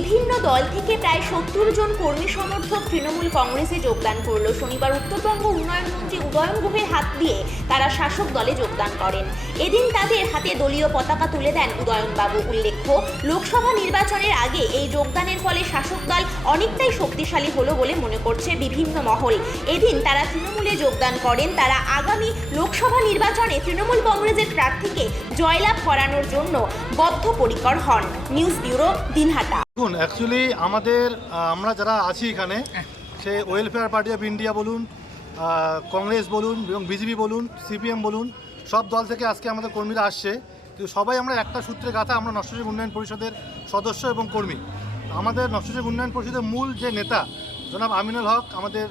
বিভিন্ন দল থেকে প্রায় সত্তর জন কর্মী সমর্থক তৃণমূল কংগ্রেসে যোগদান করল। শনিবার উত্তরবঙ্গ উন্নয়ন মন্ত্রী উদয়ন গুহের হাত দিয়ে তারা শাসক দলে যোগদান করেন। এদিন তাদের হাতে দলীয় পতাকা তুলে দেন উদয়নবাবু। উল্লেখ্য, লোকসভা নির্বাচনের আগে এই যোগদানের ফলে শাসক দল অনেকটাই শক্তিশালী হলো বলে মনে করছে বিভিন্ন মহল। এদিন তারা তৃণমূলে যোগদান করেন। তারা আগামী লোকসভা নির্বাচনে তৃণমূল কংগ্রেসের প্রার্থীকে জয়লাভ করানোর জন্য বদ্ধপরিকর হন। News bureau, Dinhata. দেখুন অ্যাকচুয়ালি আমাদের আমরা যারা আছি এখানে, সে ওয়েলফেয়ার পার্টি অফ ইন্ডিয়া বলুন কংগ্রেস বলুন, এবং বিজেপি বলুন সিপিএম বলুন, সব দল থেকে আজকে আমাদের কর্মীরা আসছে। কিন্তু সবাই আমরা একটা সূত্রে গাথা আমরা নষ্টযোগ উন্নয়ন পরিষদের সদস্য এবং কর্মী। আমাদের নষ্টযোগ উন্নয়ন পরিষদের মূল যে নেতা জনাব আমিনুল হক আমাদের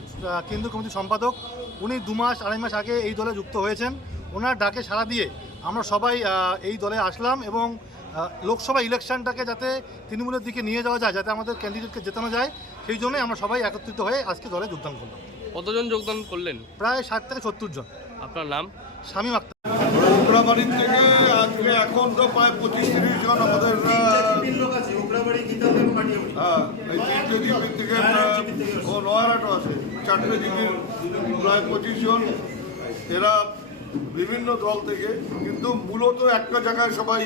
কেন্দ্রীয় কমিটির সম্পাদক উনি দু মাস আড়াই মাস আগে এই দলে যুক্ত হয়েছেন। ওনার ডাকে সাড়া দিয়ে আমরা সবাই এই দলে আসলাম এবং লোকসভা ইলেকশনটাকে যাতে তৃণমূলের দিকে নিয়ে যাওয়া যায় যাতে আমাদের ক্যান্ডিডেটকে জেতানো যায় সেই জন্যই আমরা সবাই একত্রিত হয়ে আজকে দলে যোগদান করলাম। কতজন যোগদান করলেন? প্রায় ষাট থেকে সত্তর জন। আপনার নাম? স্বামী আক্তার। উগ্রাবাড়ির থেকে আজকে এখন তো প্রায় পঁচিশ তিরিশ জন আমাদের হ্যাঁ, এই তিনটে জিপির থেকে ও নয়ারাটো আছে চারটে জিপির প্রায় পঁচিশ জন। এরা বিভিন্ন দল থেকে কিন্তু মূলত একটা জায়গায় সবাই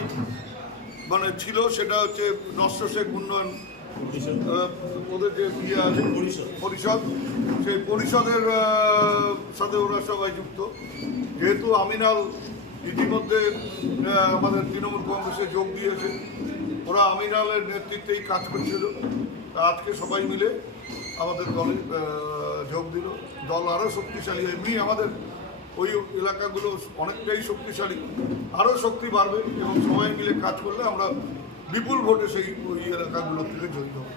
মানে ছিল সেটা হচ্ছে নষ্ট শেখ উন্নয়ন ওদের যে ইয়ে আছে পরিষদ। সেই পরিষদের সাথে ওরা সবাই যুক্ত। যেহেতু আমিনাল ইতিমধ্যে আমাদের তৃণমূল কংগ্রেসে যোগ দিয়েছে। ওরা আমিনালের নেতৃত্বেই কাজ করছিল। আজকে সবাই মিলে আমাদের দলে যোগ দিল। দল আরও শক্তিশালী। এমনি আমাদের ওই এলাকাগুলো অনেকটাই শক্তিশালী। আরও শক্তি বাড়বে এবং সবাই মিলে কাজ করলে আমরা বিপুল ভোটে সেই ওই এলাকাগুলো থেকে জয়ী হব।